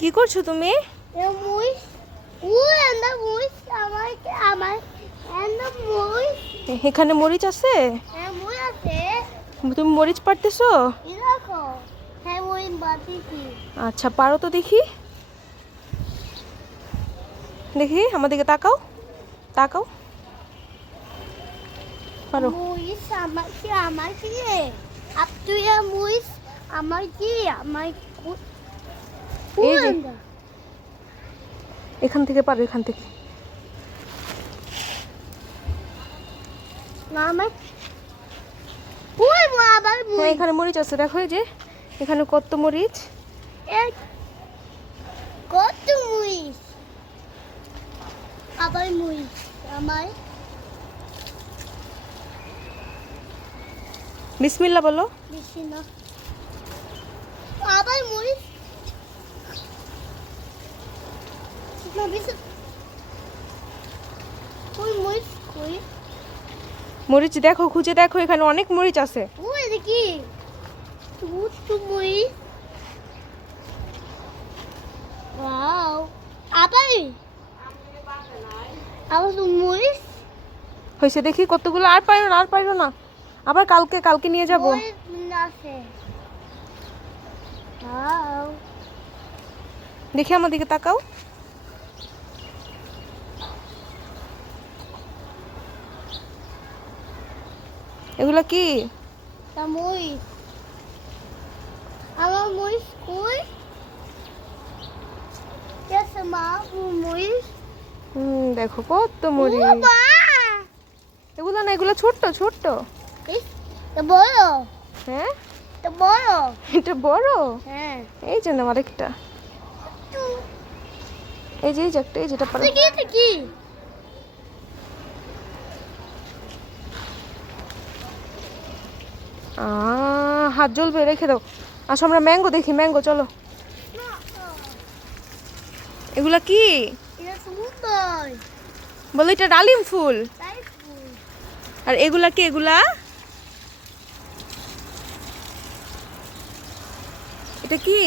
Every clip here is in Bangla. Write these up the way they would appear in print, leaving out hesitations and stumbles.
কি করছো তুমি? এখানে মরিচ আছে? তুমি মরিচ পাড়তেছো? আচ্ছা, পারো তো দেখি। দেখি আমার দিকে তাকাও, তাকাও। পারো? এই যে এখান থেকে পারো, এখান থেকে। হ্যাঁ, এখানে মরিচ আছে, দেখো এই যে এখানে কত মরিচ। বিসমিল্লাহ বলো। মরিচ দেখো, খুঁজে দেখো, এখানে অনেক মরিচ আছে। হয়েছে, দেখি কতগুলো। আর পাইরো না, আর পাইরো না, আবার কালকে কালকে নিয়ে যাব। দেখি আমার দিকে তাকাও। এগুলা কি? দেখো কত মরিচ। এগুলা না, এগুলা ছোট্ট ছোট্ট। হ্যাঁ, এটা বড়। এই যে না আরেকটা, এই যে একটা, এই যেটা পারো। হাত জ্বলবে, রেখে দাও। আসো আমরা ম্যাঙ্গো দেখি, ম্যাঙ্গো চলো। এগুলা কি বলো? এটা ডালিম ফুল। আর এগুলা কি? এগুলা এটা কি?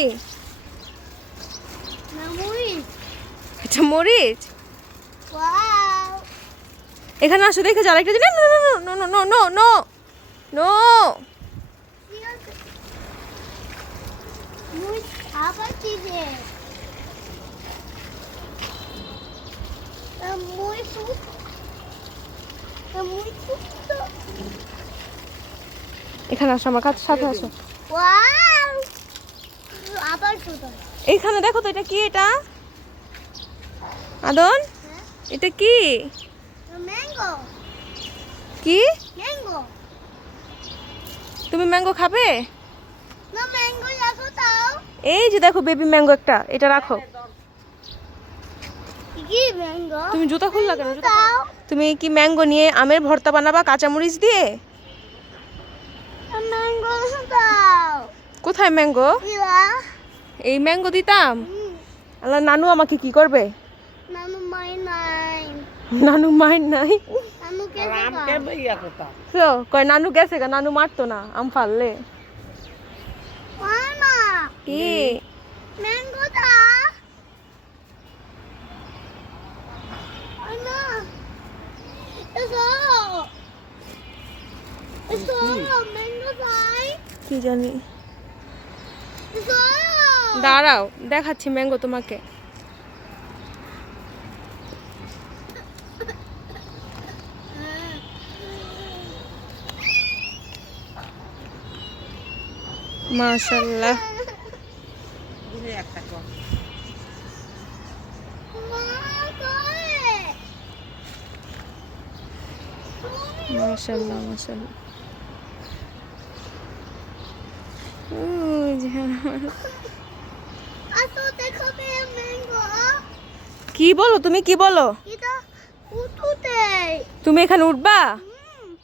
এটা মরিচ। এখানে আসো, দেখে যাও একটা জিনিস। No no no no no no. এখানে আসো, আমার কাছে সাথে আসো। এইখানে দেখো তো, এটা কি? এটা আদন, এটা কি? কি? তুমি ম্যাঙ্গো খাবে? এই যে দেখো বেবি ম্যাঙ্গো একটা, এটা রাখো। তুমি জুতা খুললা কেন? তুমি কি ম্যাঙ্গো নিয়ে আমের ভর্তা বানাবা কাঁচামরিচ দিয়ে? কোথায় ম্যাঙ্গো? এই ম্যাঙ্গো দিতাম? আল্লাহ, নানু আমাকে কি করবে? নানু মাইন নাই। কয় নানু গেছে গা, নানু মারতো না আম ফাললে। কি? কি জানি, দাঁড়াও দেখাচ্ছি ম্যাঙ্গো তোমাকে। মাশাআল্লাহ। মাশাআল্লাহ মাশাআল্লাহ। কি বলো তুমি? কি বলো? তুমি এখানে উঠবা?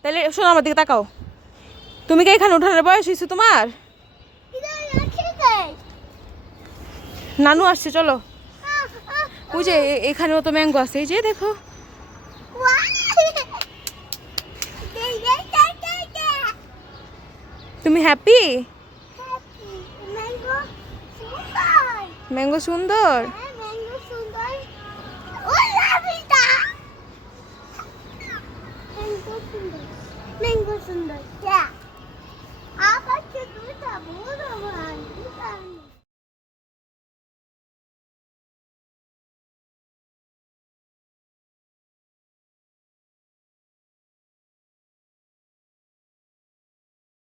তাহলে শোনো, আমার দিকে তাকাও। তুমি কি এখানে উঠানোর বয়স হয়েছে তোমার? নানু আসছে, চলো। ওই যে এখানেও তো ম্যাঙ্গো আছে, এই যে দেখো। তুমি হ্যাপি? ম্যাঙ্গো সুন্দর। হ্যাঁ ম্যাঙ্গো সুন্দর। ওই লাভিটা ম্যাঙ্গো সুন্দর। ম্যাঙ্গো সুন্দর। আবার কি দুটা বড়